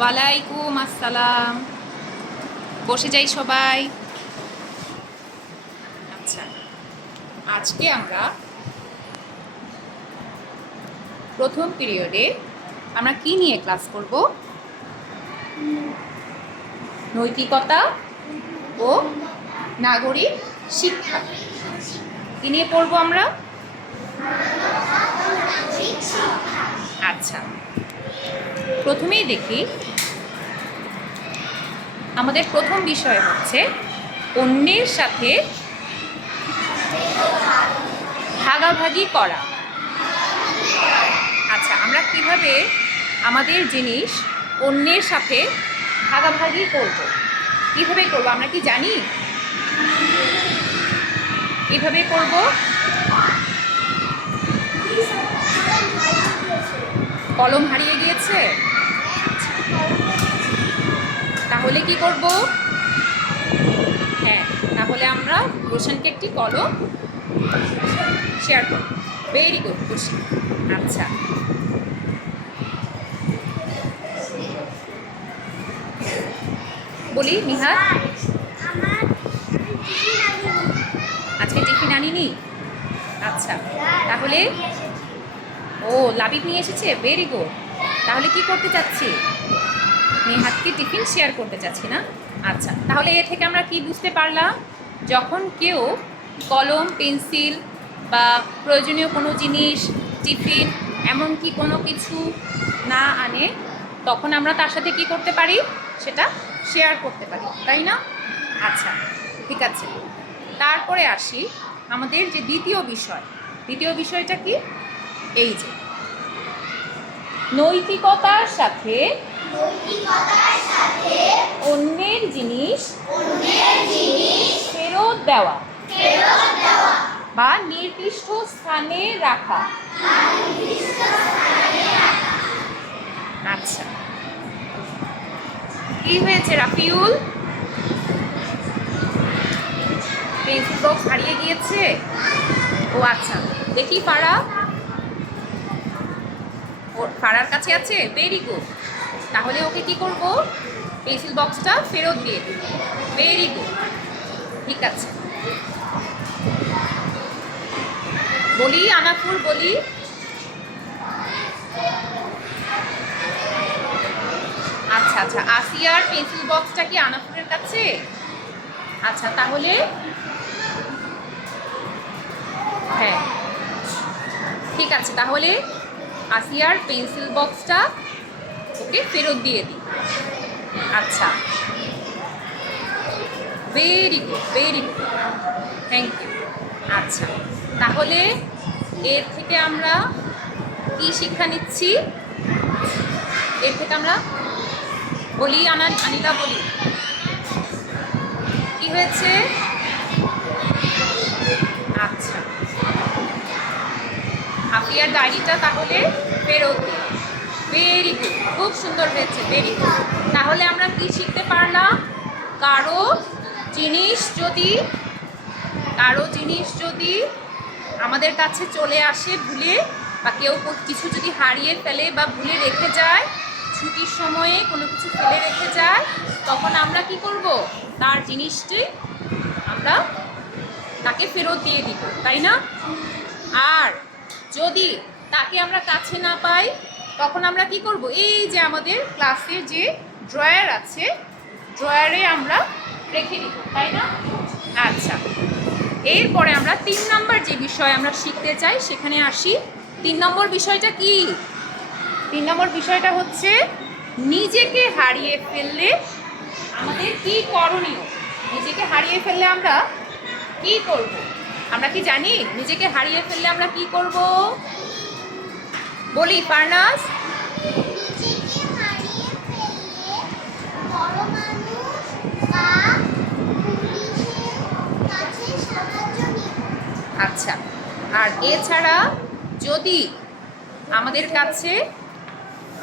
ওয়ালাইকুম আসসালাম। বসে যাই সবাই। আচ্ছা, আজকে আমরা প্রথম পিরিয়ডে আমরা কি নিয়ে ক্লাস করব? নৈতিকতা ও নাগরিক শিক্ষা। কি নিয়ে পড়বো আমরা? আচ্ছা, প্রথমেই দেখি আমাদের প্রথম বিষয় হচ্ছে অন্যের সাথে ভাগাভাগি করা। আচ্ছা, আমরা কিভাবে আমাদের জিনিস অন্যের সাথে ভাগাভাগি করব? কিভাবে করব আমরা কি জানি? কিভাবে করব? কলম হারিয়ে গিয়েছে? তাহলে কি করব? হ্যাঁ, তাহলে আমরা রোশনকে একটি কলম শেয়ার করব। ভেরি গুড খুশি। আচ্ছা, বলি নিহার, আজকে টিফিন আনিনি? আচ্ছা, তাহলে ও লাবিব নিয়ে এসেছে। Very good. তাহলে কি করতে চাচ্ছি? নিহাতকে টিফিন শেয়ার করতে চাচ্ছি না? আচ্ছা, তাহলে এ থেকে আমরা কি বুঝতে পারলাম? যখন কেউ কলম পেন্সিল বা প্রয়োজনীয় কোনো জিনিস, টিফিন, এমনকি কোনো কিছু না আনে, তখন আমরা তার সাথে কি করতে পারি? সেটা শেয়ার করতে পারি, তাই না? আচ্ছা, ঠিক আছে। তারপরে আসি আমাদের যে দ্বিতীয় বিষয়। দ্বিতীয় বিষয়টা কি? এই যে নৈতিকতার সাথে অন্যের জিনিস ফেরত দেওয়া বা নির্দিষ্ট স্থানে রাখা। আচ্ছা, কি হয়েছে রাফিউল? পেন্সিল বক্স হারিয়ে গিয়েছে? ও আচ্ছা, দেখি পাড়া। ওর পাড়ার কাছে আছে? Very good. তাহলে ওকে কি করব? পেন্সিল বক্সটা ফেরত দিয়ে দেব। ভেরি গুড, ঠিক আছে। বলি আনাফুর, বলি। আচ্ছা আচ্ছা, আসিয়ার পেন্সিল বক্সটা কি আনাফুরের কাছে? আচ্ছা, তাহলে হ্যাঁ, ঠিক আছে। তাহলে আসিয়ার পেন্সিল বক্সটা ওকে ফেরত দিয়ে দিই। আচ্ছা, very good, very good, thank you. আচ্ছা, তাহলে এর থেকে আমরা কি শিক্ষা নিচ্ছি? এর থেকে আমরা বলি আনিলা, বলি কি হয়েছে? আচ্ছা, আফিয়ার ডায়েরিটা তাহলে ফেরত দিই। ভেরি গুড, খুব সুন্দর হয়েছে, ভেরি গুড। তাহলে আমরা কি শিখতে পারলাম? কারো জিনিস যদি আমাদের কাছে চলে আসে ভুলে, বা কেউ কিছু যদি হারিয়ে ফেলে বা ভুলে রেখে যায়, ছুটির সময়ে কোনো কিছু ফেলে রেখে যায়, তখন আমরা কি করব? তার জিনিসটি আমরা তাকে ফেরত দিয়ে দিব, তাই না? আর যদি তাকে আমরা কাছে না পাই, তখন আমরা কি করব? এই যে আমাদের ক্লাসে যে ড্রয়ার আছে, ড্রয়ারে আমরা রেখে দিব, তাই না? আচ্ছা, এরপরে আমরা 3 নম্বর যে বিষয় আমরা শিখতে চাই সেখানে আসি। 3 নম্বর বিষয়টা কি? 3 নম্বর বিষয়টা হচ্ছে নিজেকে হারিয়ে ফেললে আমাদের কি করণীয়? নিজেকে হারিয়ে ফেললে আমরা কি করব? আমরা কি জানি নিজেকে হারিয়ে ফেললে আমরা কি করব? বলি ফারনাস। আচ্ছা, আর এছাড়া যদি আমাদের কাছে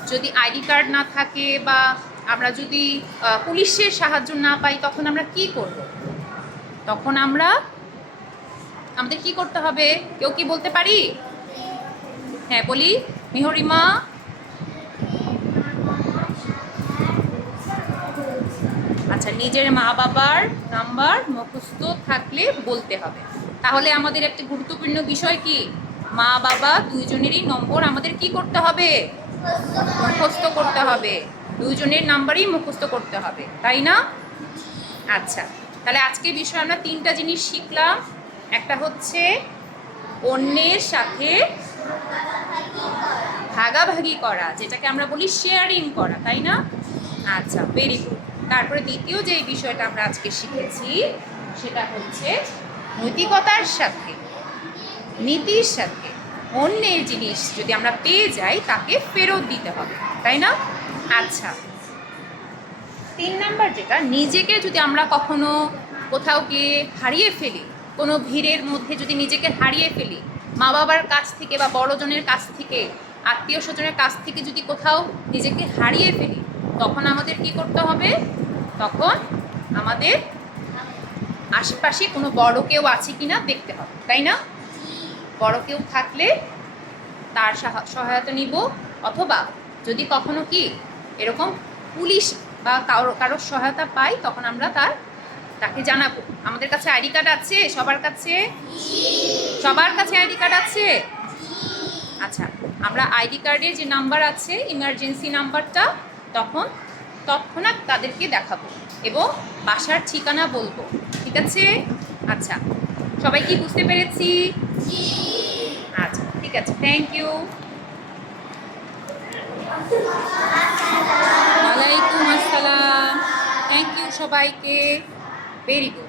যদি আইডি কার্ড না থাকে বা আমরা যদি পুলিশের সাহায্য না পাই, তখন আমরা কি করব? তখন আমাদের কি করতে হবে? কেউ কি বলতে পারি? হ্যাঁ, বলি মিহরিমা। নিজের মা বাবার নাম্বার মুখস্থ থাকলে বলতে হবে। তাহলে আমাদের একটা গুরুত্বপূর্ণ বিষয় কি, মা বাবা দুইজনেরই নম্বর আমাদের কি করতে হবে, মুখস্থ করতে হবে। দুইজনের নাম্বারই মুখস্থ করতে হবে, তাই না? আচ্ছা, তাহলে আজকে বিষয় আমরা 3টা জিনিস শিখলাম। একটা হচ্ছে অন্যের সাথে ভাগাভাগি করা, যেটাকে আমরা বলি শেয়ারিং করা, তাই না? আচ্ছা, ভেরি গুড। তারপরে দ্বিতীয় যে বিষয়টা আমরা আজকে শিখেছি সেটা হচ্ছে নৈতিকতার সাথে, নীতির সাথে অন্যের জিনিস যদি আমরা পেয়ে যাই তাকে ফেরত দিতে হবে, তাই না? আচ্ছা, 3 নাম্বার যেটা, নিজেকে যদি আমরা কখনো কোথাও গিয়ে হারিয়ে ফেলি, কোনো ভিড়ের মধ্যে যদি নিজেকে হারিয়ে ফেলি, মা বাবার কাছ থেকে বা বড়জনের কাছ থেকে, আত্মীয় স্বজনের কাছ থেকে যদি কোথাও নিজেকে হারিয়ে ফেলি, তখন আমাদের কি করতে হবে? তখন আমাদের আশেপাশে কোনো বড় কেউ আছে কিনা দেখতে হবে, তাই না? বড় কেউ থাকলে তার সহায়তা নিব, অথবা যদি কখনো কি এরকম পুলিশ বা কারোর সহায়তা পাই তখন আমরা তাকে জানাবো। আমাদের কাছে আইডি কার্ড আছে সবার কাছে? সবার কাছে আইডি কার্ড আছে? আচ্ছা, আমরা আইডি কার্ডের যে নাম্বার আছে, ইমার্জেন্সি নাম্বারটা, তখন তৎক্ষণাৎ তাদেরকে দেখাবো এবং বাসার ঠিকানা বলবো, ঠিক আছে? আচ্ছা, সবাই কি বুঝতে পেরেছি? আচ্ছা, ঠিক আছে, থ্যাংক ইউ। ওয়ালাইকুম আসসালাম। থ্যাংক ইউ সবাইকে, ভেরি গুড।